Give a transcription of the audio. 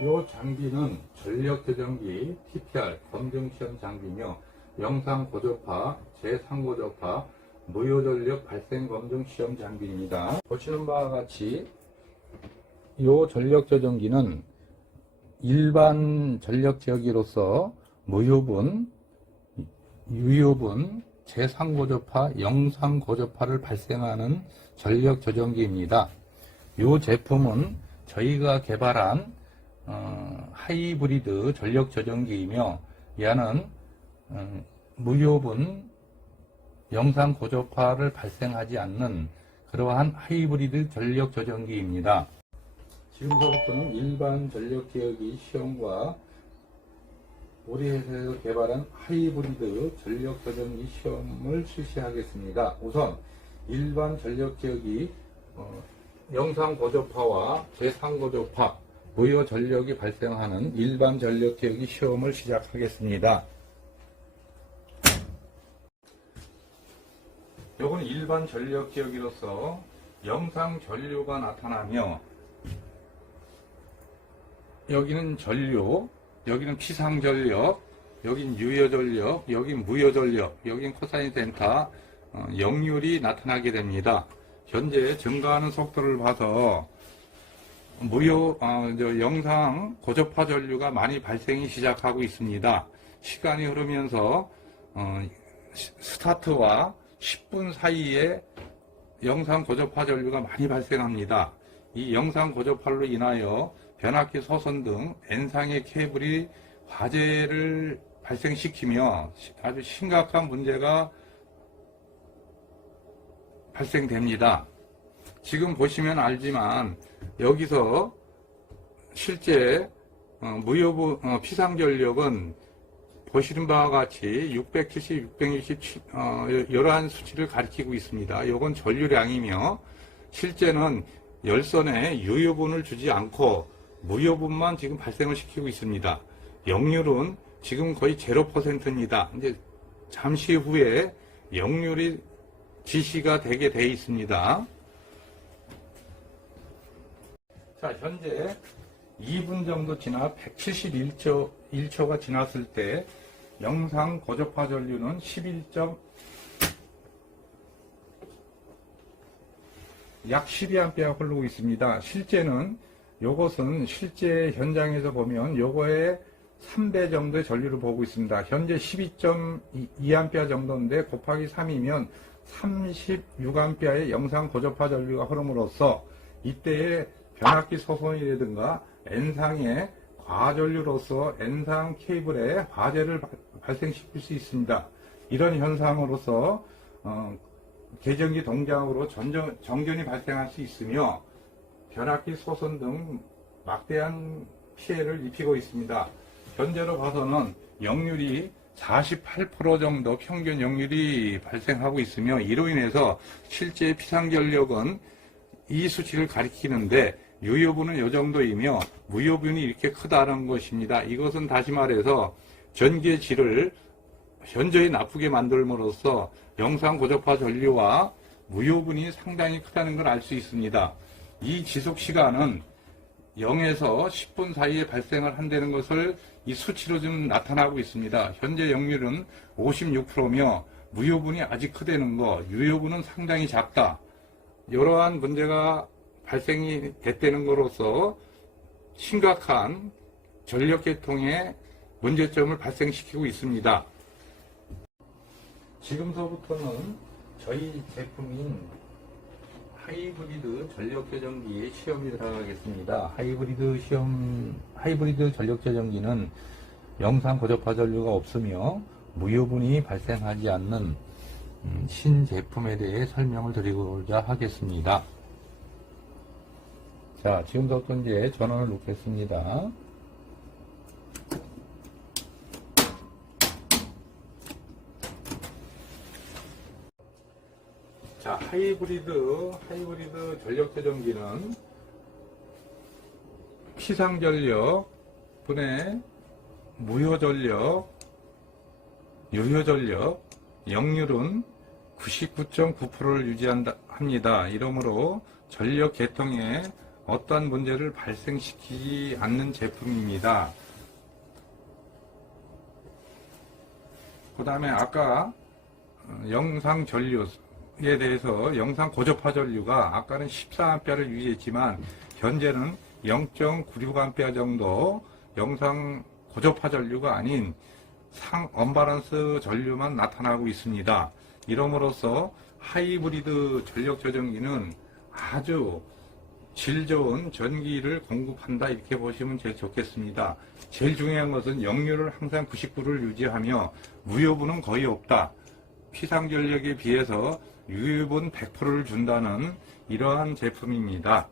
이 장비는 전력조정기 TPR 검증시험 장비며 영상 고조파, 재상고조파, 무효전력 발생 검증 시험 장비입니다. 보시는 바와 같이 이 전력조정기는 일반 전력지역기로서 무효분, 유효분, 재상고조파, 영상고조파를 발생하는 전력조정기입니다. 이 제품은 저희가 개발한 어, 하이브리드 전력 조정기이며 얘는 음, 무효분 영상 고조파를 발생하지 않는 그러한 하이브리드 전력 조정기입니다. 지금서부터는 일반 전력 기억이 시험과 우리 회사에서 개발한 하이브리드 전력 조정기 시험을 실시하겠습니다. 우선 일반 전력 기억이 어, 영상 고조파와 재상 고조파 무효 전력이 발생하는 일반 전력 기억이 시험을 시작하겠습니다. 요건 일반 전력 기억이로서 영상 전류가 나타나며 여기는 전류, 여기는 피상 전력, 여긴 유효 전력, 여긴 무효 전력, 여긴 코사인 센터 어, 역률이 나타나게 됩니다. 현재 증가하는 속도를 봐서 무효 어, 저 영상 고조파 전류가 많이 발생이 시작하고 있습니다. 시간이 흐르면서 어, 시- 스타트와 10분 사이에 영상 고조파 전류가 많이 발생합니다. 이 영상 고조파로 인하여 변압기 소선 등 N상의 케이블이 화재를 발생시키며 시- 아주 심각한 문제가 발생됩니다. 지금 보시면 알지만 여기서 실제 어, 무효부 어, 피상전력은 보시는 바와 같이 670, 667 어, 여러한 수치를 가리키고 있습니다. 이건 전류량이며 실제는 열선에 유효분을 주지 않고 무효분만 지금 발생을 시키고 있습니다. 역률은 지금 거의 0%입니다. 이제 잠시 후에 역률이 지시가 되게 돼 있습니다. 자, 현재 2분 정도 지나 171초, 1초가 지났을 때 영상 고조파 전류는 11점, 약 12A 흐르고 있습니다. 실제는 요것은 실제 현장에서 보면 요거의 3배 정도의 전류를 보고 있습니다. 현재 12.2A 정도인데 곱하기 3이면 36A의 영상 고조파 전류가 흐름으로써 이때의 변압기 소손이라든가 N상의 과전류로서 N상 케이블에 화재를 바- 발생시킬 수 있습니다. 이런 현상으로서 어, 계정기 동작으로 전전, 정전이 발생할 수 있으며 변압기 소선 등 막대한 피해를 입히고 있습니다. 현재로 봐서는 역률이 48% 정도 평균 역률이 발생하고 있으며 이로 인해서 실제 피상전력은 이 수치를 가리키는데 유효분은 이 정도이며 무효분이 이렇게 크다는 것입니다. 이것은 다시 말해서 전기의 질을 현저히 나쁘게 만들므로써 영상 고조파 전류와 무효분이 상당히 크다는 걸 알 수 있습니다. 이 지속 시간은 0에서 10분 사이에 발생을 한다는 것을 이 수치로 좀 나타나고 있습니다. 현재 역률은 56%며 무효분이 아직 크다는 거, 유효분은 상당히 작다. 이러한 문제가 발생이 됐다는 것으로서 심각한 전력 계통의 문제점을 발생시키고 있습니다. 지금서부터는 저희 제품인 하이브리드 전력조정기의 시험이 들어가겠습니다. 하이브리드 시험, 하이브리드 전력조정기는 영상 고조파 전류가 없으며 무효분이 발생하지 않는 음, 신제품에 대해 설명을 드리고자 하겠습니다. 자, 지금부터 이제 전원을 놓겠습니다. 자, 하이브리드, 하이브리드 전력조정기는 피상 전력 분의 무효 전력, 유효 전력, 역률은 99.9%를 유지한다, 합니다. 이러므로 전력 계통에 어떠한 문제를 발생시키지 않는 제품입니다. 그 다음에 아까 어, 영상 전류에 대해서 영상 고접화 전류가 아까는 14A를 유지했지만 현재는 0.96A 정도 영상 고접화 전류가 아닌 상 언바란스 전류만 나타나고 있습니다. 이러므로써 하이브리드 전력 조정기는 아주 질 좋은 전기를 공급한다 이렇게 보시면 제일 좋겠습니다. 제일 중요한 것은 역류를 항상 99를 유지하며 무효분은 거의 없다. 피상 전력에 비해서 유효분 100%를 준다는 이러한 제품입니다.